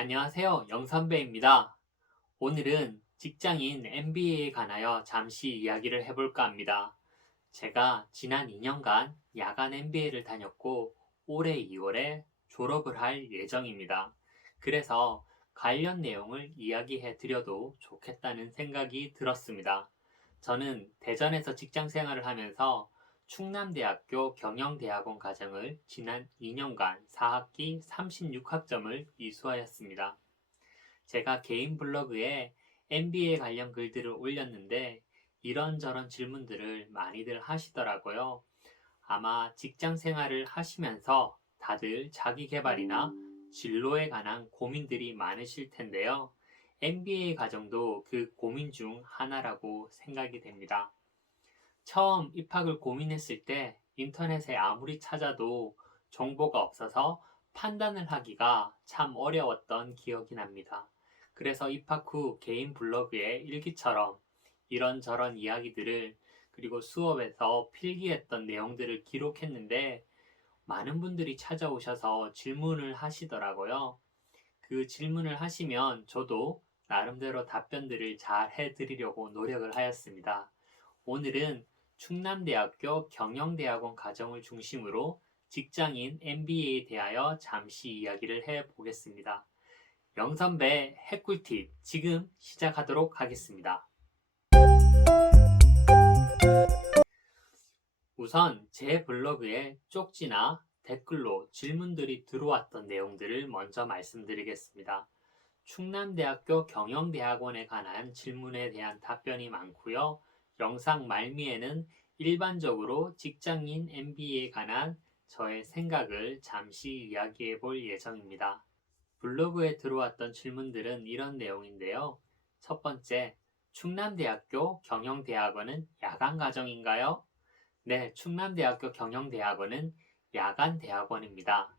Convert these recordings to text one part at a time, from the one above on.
안녕하세요. 영선배입니다. 오늘은 직장인 MBA에 관하여 잠시 이야기를 해볼까 합니다. 제가 지난 2년간 야간 MBA를 다녔고 올해 2월에 졸업을 할 예정입니다. 그래서 관련 내용을 이야기해 드려도 좋겠다는 생각이 들었습니다. 저는 대전에서 직장 생활을 하면서 충남대학교 경영대학원 과정을 지난 2년간 4학기 36학점을 이수하였습니다. 제가 개인 블로그에 MBA 관련 글들을 올렸는데 이런저런 질문들을 많이들 하시더라고요. 아마 직장 생활을 하시면서 다들 자기 개발이나 진로에 관한 고민들이 많으실 텐데요. MBA 과정도 그 고민 중 하나라고 생각이 됩니다. 처음 입학을 고민했을 때 인터넷에 아무리 찾아도 정보가 없어서 판단을 하기가 참 어려웠던 기억이 납니다. 그래서 입학 후 개인 블로그에 일기처럼 이런저런 이야기들을 그리고 수업에서 필기했던 내용들을 기록했는데 많은 분들이 찾아오셔서 질문을 하시더라고요. 그 질문을 하시면 저도 나름대로 답변들을 잘 해드리려고 노력을 하였습니다. 오늘은 충남대학교 경영대학원 과정을 중심으로 직장인 MBA에 대하여 잠시 이야기를 해보겠습니다. 영선배 핵꿀팁 지금 시작하도록 하겠습니다. 우선 제 블로그에 쪽지나 댓글로 질문들이 들어왔던 내용들을 먼저 말씀드리겠습니다. 충남대학교 경영대학원에 관한 질문에 대한 답변이 많고요. 영상 말미에는 일반적으로 직장인 MBA에 관한 저의 생각을 잠시 이야기해 볼 예정입니다. 블로그에 들어왔던 질문들은 이런 내용인데요. 첫 번째, 충남대학교 경영대학원은 야간 과정인가요? 네, 충남대학교 경영대학원은 야간 대학원입니다.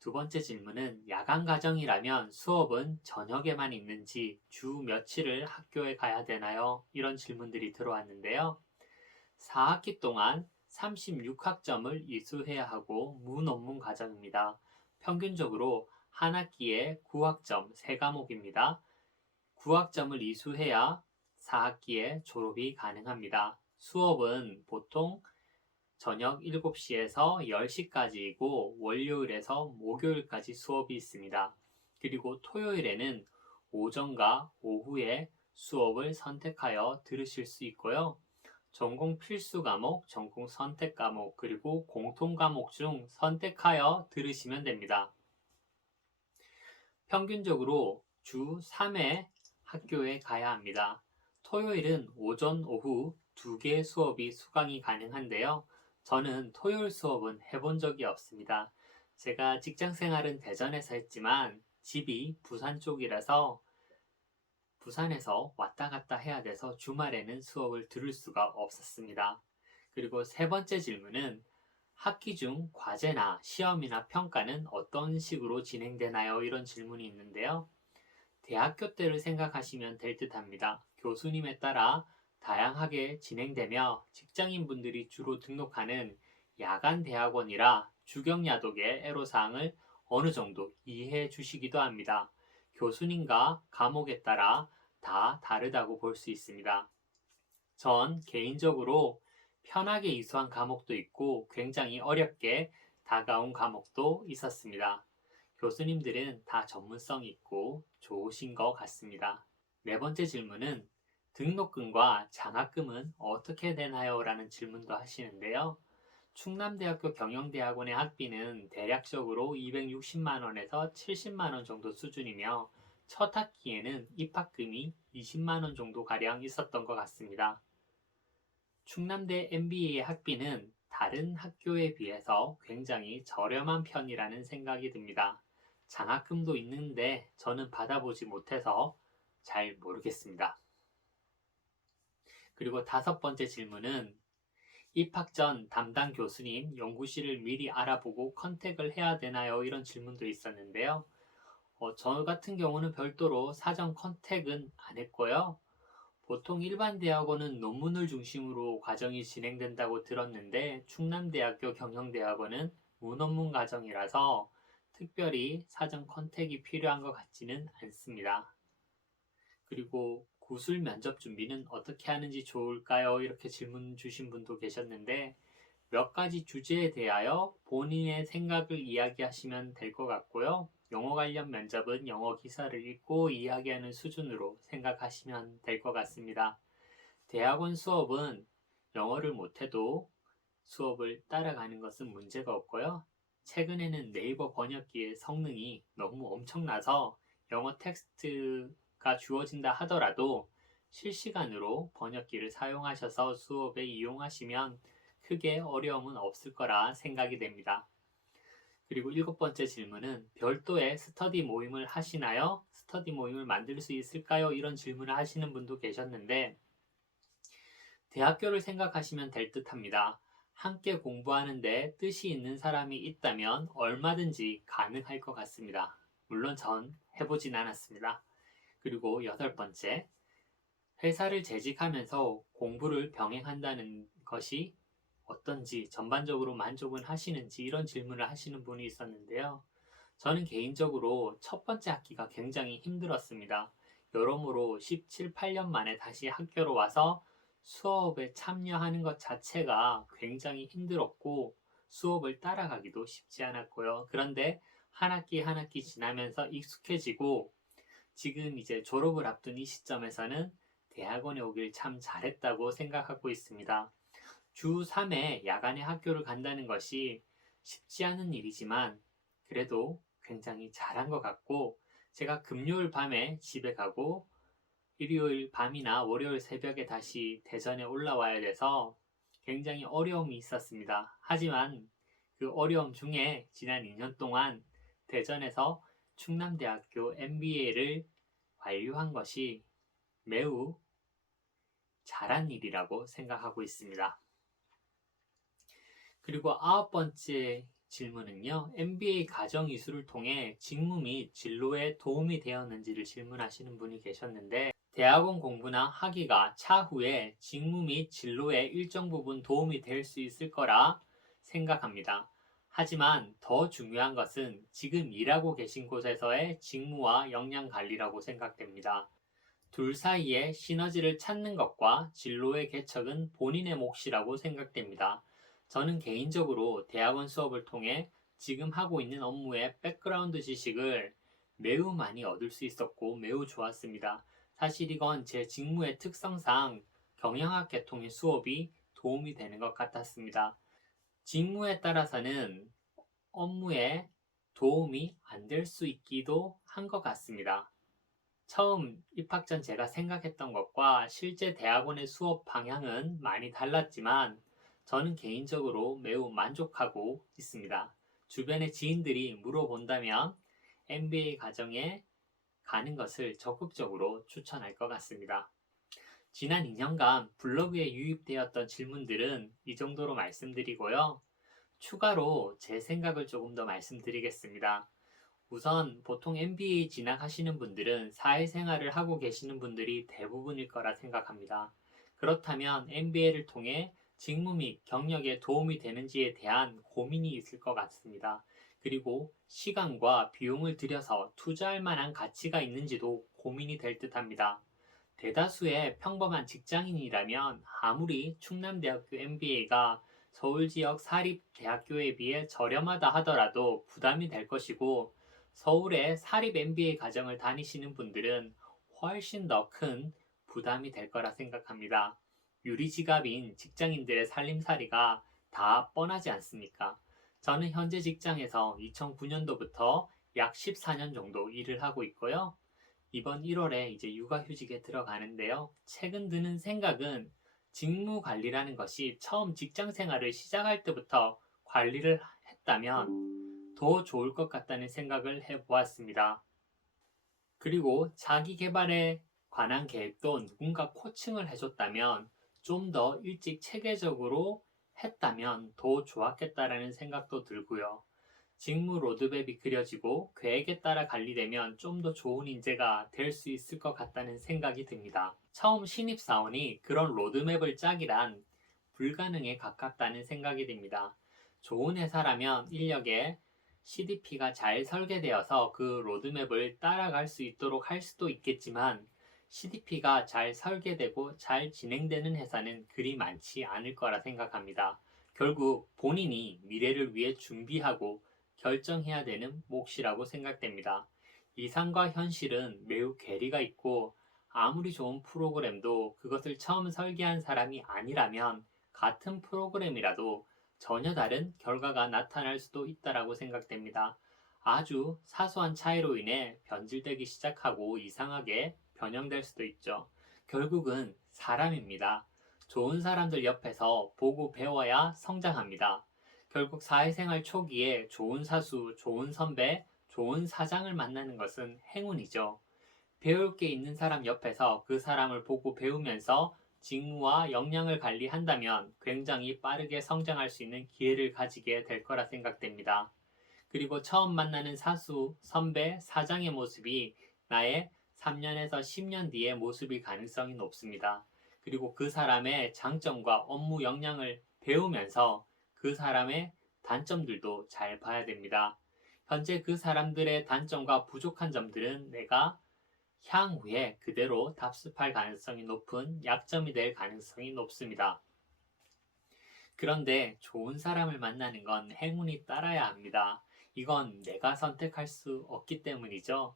두 번째 질문은 야간 과정이라면 수업은 저녁에만 있는지 주 며칠을 학교에 가야 되나요? 이런 질문들이 들어왔는데요. 4학기 동안 36학점을 이수해야 하고 무논문 과정입니다. 평균적으로 한 학기에 9학점 3과목입니다. 9학점을 이수해야 4학기에 졸업이 가능합니다. 수업은 보통 저녁 7시에서 10시까지이고 월요일에서 목요일까지 수업이 있습니다. 그리고 토요일에는 오전과 오후에 수업을 선택하여 들으실 수 있고요. 전공 필수 과목, 전공 선택 과목, 그리고 공통 과목 중 선택하여 들으시면 됩니다. 평균적으로 주 3회 학교에 가야 합니다. 토요일은 오전, 오후 2개의 수업이 수강이 가능한데요. 저는 토요일 수업은 해본 적이 없습니다. 제가 직장 생활은 대전에서 했지만 집이 부산 쪽이라서 부산에서 왔다 갔다 해야 돼서 주말에는 수업을 들을 수가 없었습니다. 그리고 세 번째 질문은 학기 중 과제나 시험이나 평가는 어떤 식으로 진행되나요? 이런 질문이 있는데요. 대학교 때를 생각하시면 될 듯 합니다. 교수님에 따라 다양하게 진행되며 직장인분들이 주로 등록하는 야간 대학원이라 주경야독의 애로사항을 어느 정도 이해해 주시기도 합니다. 교수님과 과목에 따라 다 다르다고 볼 수 있습니다. 전 개인적으로 편하게 이수한 과목도 있고 굉장히 어렵게 다가온 과목도 있었습니다. 교수님들은 다 전문성 있고 좋으신 것 같습니다. 네 번째 질문은 등록금과 장학금은 어떻게 되나요? 라는 질문도 하시는데요. 충남대학교 경영대학원의 학비는 대략적으로 260만 원에서 70만 원 정도 수준이며 첫 학기에는 입학금이 20만 원 정도 가량 있었던 것 같습니다. 충남대 MBA 학비는 다른 학교에 비해서 굉장히 저렴한 편이라는 생각이 듭니다. 장학금도 있는데 저는 받아보지 못해서 잘 모르겠습니다. 그리고 다섯 번째 질문은 입학 전 담당 교수님 연구실을 미리 알아보고 컨택을 해야 되나요? 이런 질문도 있었는데요. 저 같은 경우는 별도로 사전 컨택은 안 했고요. 보통 일반 대학원은 논문을 중심으로 과정이 진행된다고 들었는데 충남대학교 경영대학원은 무논문 과정이라서 특별히 사전 컨택이 필요한 것 같지는 않습니다. 그리고 구술 면접 준비는 어떻게 하는지 좋을까요? 이렇게 질문 주신 분도 계셨는데 몇 가지 주제에 대하여 본인의 생각을 이야기하시면 될 것 같고요. 영어 관련 면접은 영어 기사를 읽고 이야기하는 수준으로 생각하시면 될 것 같습니다. 대학원 수업은 영어를 못해도 수업을 따라가는 것은 문제가 없고요. 최근에는 네이버 번역기의 성능이 너무 엄청나서 영어 텍스트가 주어진다 하더라도 실시간으로 번역기를 사용하셔서 수업에 이용하시면 크게 어려움은 없을 거라 생각이 됩니다. 그리고 7번째 질문은 별도의 스터디 모임을 하시나요? 스터디 모임을 만들 수 있을까요? 이런 질문을 하시는 분도 계셨는데 대학교를 생각하시면 될 듯합니다. 함께 공부하는데 뜻이 있는 사람이 있다면 얼마든지 가능할 것 같습니다. 물론 전 해보진 않았습니다. 그리고 8번째, 회사를 재직하면서 공부를 병행한다는 것이 어떤지 전반적으로 만족은 하시는지 이런 질문을 하시는 분이 있었는데요. 저는 개인적으로 첫 번째 학기가 굉장히 힘들었습니다. 여러모로 17, 8년 만에 다시 학교로 와서 수업에 참여하는 것 자체가 굉장히 힘들었고 수업을 따라가기도 쉽지 않았고요. 그런데 한 학기 한 학기 지나면서 익숙해지고 지금 이제 졸업을 앞둔 이 시점에서는 대학원에 오길 참 잘했다고 생각하고 있습니다. 주 3회 야간에 학교를 간다는 것이 쉽지 않은 일이지만 그래도 굉장히 잘한 것 같고 제가 금요일 밤에 집에 가고 일요일 밤이나 월요일 새벽에 다시 대전에 올라와야 돼서 굉장히 어려움이 있었습니다. 하지만 그 어려움 중에 지난 2년 동안 대전에서 충남대학교 MBA를 완료한 것이 매우 잘한 일이라고 생각하고 있습니다. 그리고 9번째 질문은요. MBA 가정 이수를 통해 직무 및 진로에 도움이 되었는지를 질문하시는 분이 계셨는데 대학원 공부나 학위가 차후에 직무 및 진로에 일정 부분 도움이 될 수 있을 거라 생각합니다. 하지만 더 중요한 것은 지금 일하고 계신 곳에서의 직무와 역량 관리라고 생각됩니다. 둘 사이에 시너지를 찾는 것과 진로의 개척은 본인의 몫이라고 생각됩니다. 저는 개인적으로 대학원 수업을 통해 지금 하고 있는 업무의 백그라운드 지식을 매우 많이 얻을 수 있었고 매우 좋았습니다. 사실 이건 제 직무의 특성상 경영학 계통의 수업이 도움이 되는 것 같았습니다. 직무에 따라서는 업무에 도움이 안 될 수 있기도 한 것 같습니다. 처음 입학 전 제가 생각했던 것과 실제 대학원의 수업 방향은 많이 달랐지만 저는 개인적으로 매우 만족하고 있습니다. 주변의 지인들이 물어본다면 MBA 과정에 가는 것을 적극적으로 추천할 것 같습니다. 지난 2년간 블로그에 유입되었던 질문들은 이 정도로 말씀드리고요. 추가로 제 생각을 조금 더 말씀드리겠습니다. 우선 보통 MBA 진학하시는 분들은 사회생활을 하고 계시는 분들이 대부분일 거라 생각합니다. 그렇다면 MBA를 통해 직무 및 경력에 도움이 되는지에 대한 고민이 있을 것 같습니다. 그리고 시간과 비용을 들여서 투자할 만한 가치가 있는지도 고민이 될 듯합니다. 대다수의 평범한 직장인이라면 아무리 충남대학교 MBA가 서울 지역 사립대학교에 비해 저렴하다 하더라도 부담이 될 것이고 서울의 사립 MBA 과정을 다니시는 분들은 훨씬 더 큰 부담이 될 거라 생각합니다. 유리지갑인 직장인들의 살림살이가 다 뻔하지 않습니까? 저는 현재 직장에서 2009년도부터 약 14년 정도 일을 하고 있고요. 이번 1월에 이제 육아휴직에 들어가는데요. 최근 드는 생각은 직무 관리라는 것이 처음 직장 생활을 시작할 때부터 관리를 했다면 더 좋을 것 같다는 생각을 해보았습니다. 그리고 자기 개발에 관한 계획도 누군가 코칭을 해줬다면 좀 더 일찍 체계적으로 했다면 더 좋았겠다라는 생각도 들고요. 직무 로드맵이 그려지고 계획에 따라 관리되면 좀 더 좋은 인재가 될 수 있을 것 같다는 생각이 듭니다. 처음 신입사원이 그런 로드맵을 짜기란 불가능에 가깝다는 생각이 듭니다. 좋은 회사라면 인력에 CDP가 잘 설계되어서 그 로드맵을 따라갈 수 있도록 할 수도 있겠지만 CDP가 잘 설계되고 잘 진행되는 회사는 그리 많지 않을 거라 생각합니다. 결국 본인이 미래를 위해 준비하고 결정해야 되는 몫이라고 생각됩니다. 이상과 현실은 매우 괴리가 있고 아무리 좋은 프로그램도 그것을 처음 설계한 사람이 아니라면 같은 프로그램이라도 전혀 다른 결과가 나타날 수도 있다라고 생각됩니다. 아주 사소한 차이로 인해 변질되기 시작하고 이상하게 변형될 수도 있죠. 결국은 사람입니다. 좋은 사람들 옆에서 보고 배워야 성장합니다. 결국 사회생활 초기에 좋은 사수, 좋은 선배, 좋은 사장을 만나는 것은 행운이죠. 배울 게 있는 사람 옆에서 그 사람을 보고 배우면서 직무와 역량을 관리한다면 굉장히 빠르게 성장할 수 있는 기회를 가지게 될 거라 생각됩니다. 그리고 처음 만나는 사수, 선배, 사장의 모습이 나의 3년에서 10년 뒤의 모습일 가능성이 높습니다. 그리고 그 사람의 장점과 업무 역량을 배우면서 그 사람의 단점들도 잘 봐야 됩니다. 현재 그 사람들의 단점과 부족한 점들은 내가 향후에 그대로 답습할 가능성이 높은 약점이 될 가능성이 높습니다. 그런데 좋은 사람을 만나는 건 행운이 따라야 합니다. 이건 내가 선택할 수 없기 때문이죠.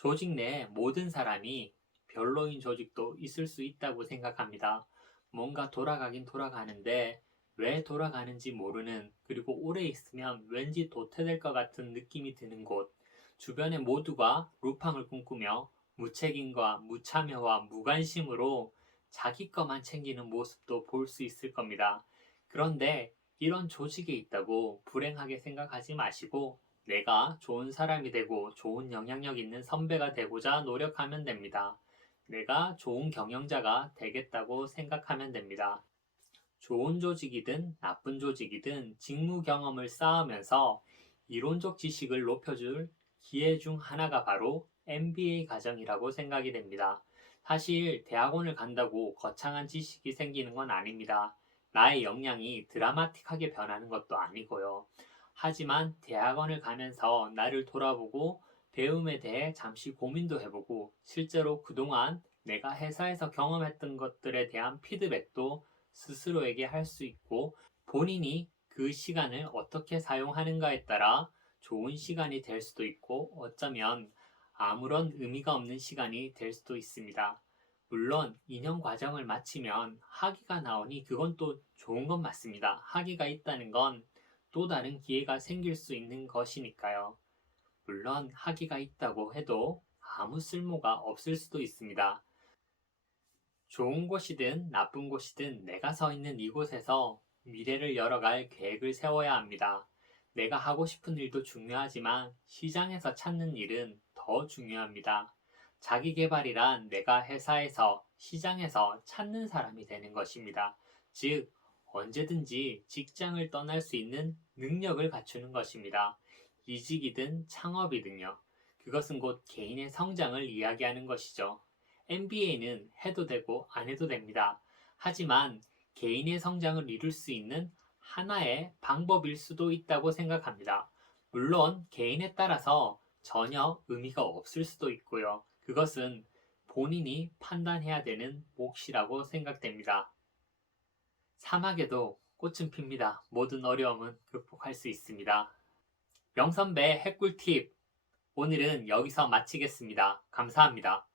조직 내 모든 사람이 별로인 조직도 있을 수 있다고 생각합니다. 뭔가 돌아가긴 돌아가는데 왜 돌아가는지 모르는, 그리고 오래 있으면 왠지 도태될 것 같은 느낌이 드는 곳, 주변의 모두가 루팡을 꿈꾸며 무책임과 무참여와 무관심으로 자기 것만 챙기는 모습도 볼 수 있을 겁니다. 그런데 이런 조직에 있다고 불행하게 생각하지 마시고 내가 좋은 사람이 되고 좋은 영향력 있는 선배가 되고자 노력하면 됩니다. 내가 좋은 경영자가 되겠다고 생각하면 됩니다. 좋은 조직이든 나쁜 조직이든 직무 경험을 쌓으면서 이론적 지식을 높여줄 기회 중 하나가 바로 MBA 과정이라고 생각이 됩니다. 사실 대학원을 간다고 거창한 지식이 생기는 건 아닙니다. 나의 역량이 드라마틱하게 변하는 것도 아니고요. 하지만 대학원을 가면서 나를 돌아보고 배움에 대해 잠시 고민도 해보고 실제로 그동안 내가 회사에서 경험했던 것들에 대한 피드백도 스스로에게 할 수 있고 본인이 그 시간을 어떻게 사용하는가에 따라 좋은 시간이 될 수도 있고 어쩌면 아무런 의미가 없는 시간이 될 수도 있습니다. 물론 2년 과정을 마치면 학위가 나오니 그건 또 좋은 건 맞습니다. 학위가 있다는 건 또 다른 기회가 생길 수 있는 것이니까요. 물론 학위가 있다고 해도 아무 쓸모가 없을 수도 있습니다. 좋은 곳이든 나쁜 곳이든 내가 서 있는 이곳에서 미래를 열어갈 계획을 세워야 합니다. 내가 하고 싶은 일도 중요하지만 시장에서 찾는 일은 더 중요합니다. 자기 개발이란 내가 회사에서, 시장에서 찾는 사람이 되는 것입니다. 즉, 언제든지 직장을 떠날 수 있는 능력을 갖추는 것입니다. 이직이든 창업이든요. 그것은 곧 개인의 성장을 이야기하는 것이죠. MBA는 해도 되고 안 해도 됩니다. 하지만 개인의 성장을 이룰 수 있는 하나의 방법일 수도 있다고 생각합니다. 물론 개인에 따라서 전혀 의미가 없을 수도 있고요. 그것은 본인이 판단해야 되는 몫이라고 생각됩니다. 사막에도 꽃은 핍니다. 모든 어려움은 극복할 수 있습니다. 명선배 핵꿀팁. 오늘은 여기서 마치겠습니다. 감사합니다.